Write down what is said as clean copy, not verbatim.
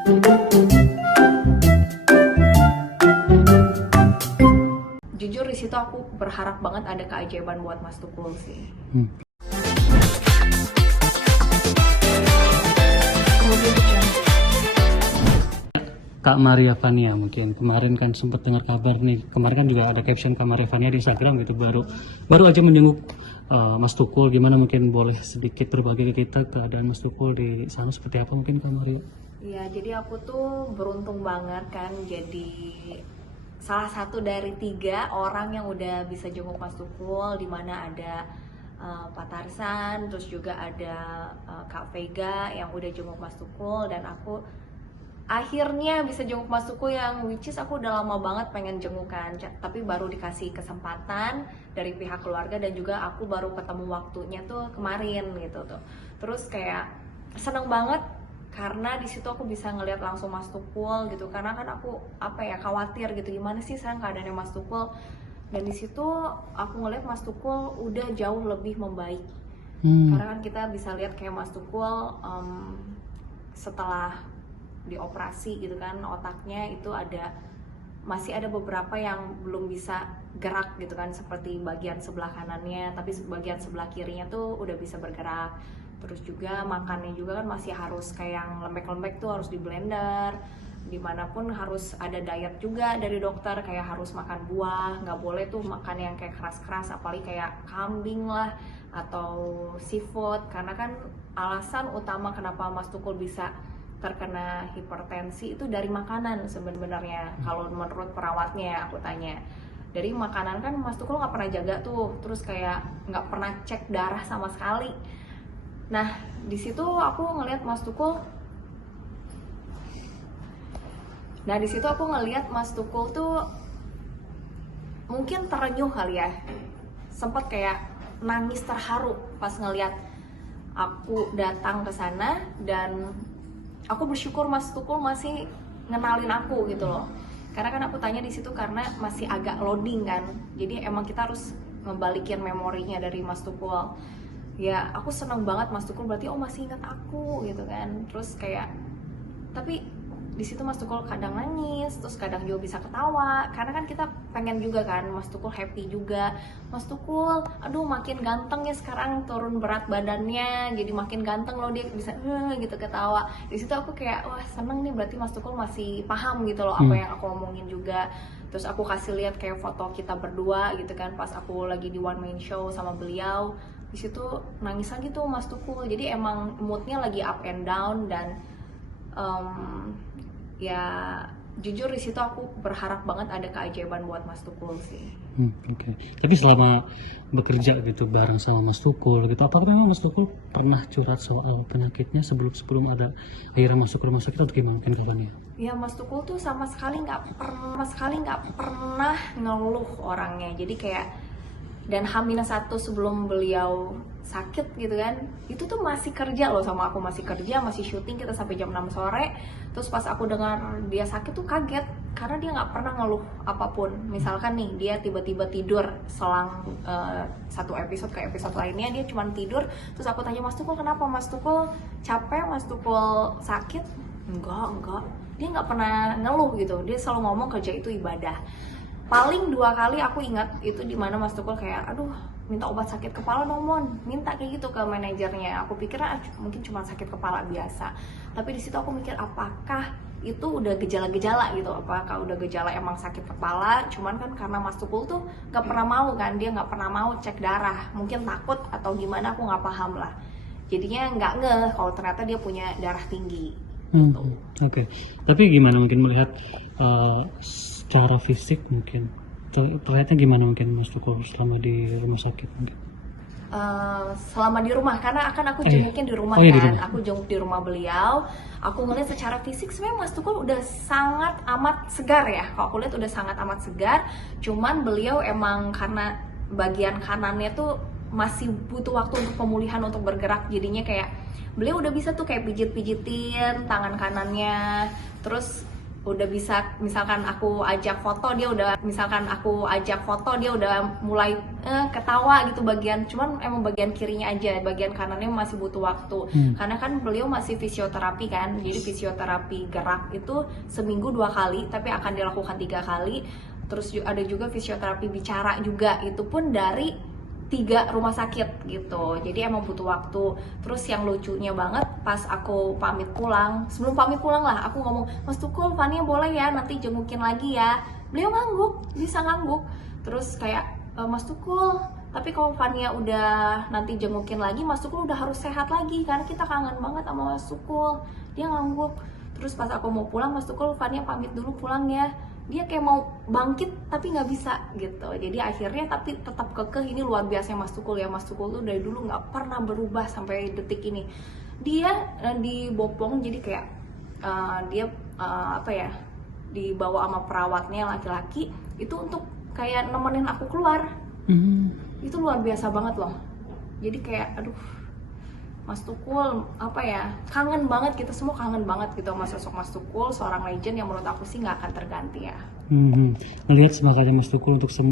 Jujur di situ aku berharap banget ada keajaiban buat Mas Tukul sih. Kak Maria Vania mungkin kemarin kan sempat dengar kabar nih, kemarin kan juga ada caption Kak Maria Vania di Instagram gitu, baru aja menjenguk Mas Tukul. Gimana, mungkin boleh sedikit berbagi ke kita keadaan Mas Tukul di sana seperti apa mungkin Kak Maria? Iya, jadi aku tuh beruntung banget kan jadi salah satu dari 3 orang yang udah bisa jenguk Mas Tukul, di mana ada Pak Tarsan, terus juga ada Kak Vega yang udah jenguk Mas Tukul, dan aku akhirnya bisa jenguk Mas Tukul yang which is aku udah lama banget pengen jengukan, tapi baru dikasih kesempatan dari pihak keluarga, dan juga aku baru ketemu waktunya tuh kemarin gitu tuh. Terus kayak seneng banget karena di situ aku bisa ngeliat langsung Mas Tukul gitu, karena kan aku khawatir gitu gimana sih sekarang keadaannya Mas Tukul, dan di situ aku ngeliat Mas Tukul udah jauh lebih membaik. Karena kan kita bisa lihat kayak Mas Tukul setelah dioperasi gitu kan, otaknya itu masih ada beberapa yang belum bisa gerak gitu kan, seperti bagian sebelah kanannya, tapi bagian sebelah kirinya tuh udah bisa bergerak. Terus juga makannya juga kan masih harus kayak yang lembek-lembek tuh harus di blender, dimanapun harus ada diet juga dari dokter, kayak harus makan buah, nggak boleh tuh makan yang kayak keras-keras, apalagi kayak kambing lah atau seafood, karena kan alasan utama kenapa Mas Tukul bisa terkena hipertensi itu dari makanan sebenarnya. Kalau menurut perawatnya aku tanya, dari makanan kan Mas Tukul nggak pernah jaga tuh, terus kayak nggak pernah cek darah sama sekali. Nah di situ aku ngelihat Mas Tukul, Mas Tukul tuh mungkin terenyuh kali ya, sempet kayak nangis terharu pas ngelihat aku datang ke sana, dan aku bersyukur Mas Tukul masih ngenalin aku gitu loh. Karena kan aku tanya di situ karena masih agak loading kan. Jadi emang kita harus ngebalikin memorinya dari Mas Tukul. Ya aku seneng banget Mas Tukul berarti masih ingat aku gitu kan. Terus kayak tapi di situ Mas Tukul kadang nangis, terus kadang juga bisa ketawa, karena kan kita pengen juga kan Mas Tukul happy juga. Mas Tukul, aduh makin ganteng ya sekarang, turun berat badannya, jadi makin ganteng loh, dia bisa gitu ketawa. Di situ aku kayak wah seneng nih, berarti Mas Tukul masih paham gitu loh apa yang aku omongin juga. Terus aku kasih lihat kayak foto kita berdua gitu kan, pas aku lagi di one man show sama beliau. Di situ nangis lagi tuh Mas Tukul. Jadi emang moodnya lagi up and down, dan ya jujur di situ aku berharap banget ada keajaiban buat Mas Tukul sih. Oke. Tapi selama bekerja gitu bareng sama Mas Tukul gitu, apakah memang Mas Tukul pernah curhat soal penyakitnya sebelum ada akhirnya masuk rumah sakit, atau gimana mungkin kabarnya? Ya Mas Tukul tuh sama sekali nggak pernah ngeluh orangnya. Jadi kayak, dan H-1 sebelum beliau sakit gitu kan, itu tuh masih kerja loh sama aku, masih kerja, masih syuting kita sampai jam 6 sore. Terus pas aku dengar dia sakit tuh kaget, karena dia nggak pernah ngeluh apapun. Misalkan nih dia tiba-tiba tidur selang satu episode ke episode lainnya, dia cuma tidur. Terus aku tanya, Mas Tukul kenapa? Mas Tukul capek? Mas Tukul sakit? Enggak, dia nggak pernah ngeluh gitu. Dia selalu ngomong kerja itu ibadah. Paling 2 kali aku ingat itu dimana Mas Tukul kayak aduh minta obat sakit kepala dong Mon, minta kayak gitu ke manajernya. Aku pikir mungkin cuma sakit kepala biasa, tapi di situ aku mikir apakah itu udah gejala-gejala gitu, apakah udah gejala emang sakit kepala. Cuman kan karena Mas Tukul tuh nggak pernah mau kan, dia nggak pernah mau cek darah, mungkin takut atau gimana, aku nggak paham lah. Jadinya nggak ngeh kalau ternyata dia punya darah tinggi gitu. Oke. Tapi gimana mungkin melihat secara fisik, mungkin terlihatnya gimana mungkin Mas Tukul selama di rumah sakit mungkin? Selama di rumah, karena akan aku jengukin di rumah di kan, rumah. aku jenguk di rumah beliau. Aku ngeliat secara fisik sebenarnya Mas Tukul udah sangat amat segar ya, kalau aku lihat udah sangat amat segar. Cuman beliau emang karena bagian kanannya tuh masih butuh waktu untuk pemulihan, untuk bergerak, jadinya kayak beliau udah bisa tuh kayak pijit-pijitin tangan kanannya, terus udah bisa, misalkan aku ajak foto dia udah mulai ketawa gitu bagian, cuman emang bagian kirinya aja, bagian kanannya masih butuh waktu. Karena kan beliau masih fisioterapi kan, jadi fisioterapi gerak itu seminggu 2 kali tapi akan dilakukan 3 kali. Terus ada juga fisioterapi bicara juga, itu pun dari 3 rumah sakit gitu, jadi emang butuh waktu. Terus yang lucunya banget, pas aku pamit pulang, sebelum pamit pulang lah, aku ngomong, Mas Tukul, Fania boleh ya nanti jengukin lagi ya. Beliau ngangguk, bisa ngangguk. Terus kayak, Mas Tukul, tapi kalau Fania udah nanti jengukin lagi, Mas Tukul udah harus sehat lagi, karena kita kangen banget sama Mas Tukul. Dia ngangguk. Terus pas aku mau pulang, Mas Tukul, Fania pamit dulu pulang ya. Dia kayak mau bangkit tapi nggak bisa gitu. Jadi akhirnya tapi tetap kekeh. Ini luar biasa Mas Tukul ya. Mas Tukul tuh dari dulu nggak pernah berubah sampai detik ini. Dia dibopong, jadi kayak dibawa sama perawatnya laki-laki itu untuk kayak nemenin aku keluar. Itu luar biasa banget loh. Jadi kayak aduh, Mas Tukul kangen banget, kita semua kangen banget gitu sama sosok Mas Tukul, seorang legend yang menurut aku sih nggak akan terganti ya. Melihat semangatnya Mas Tukul untuk semua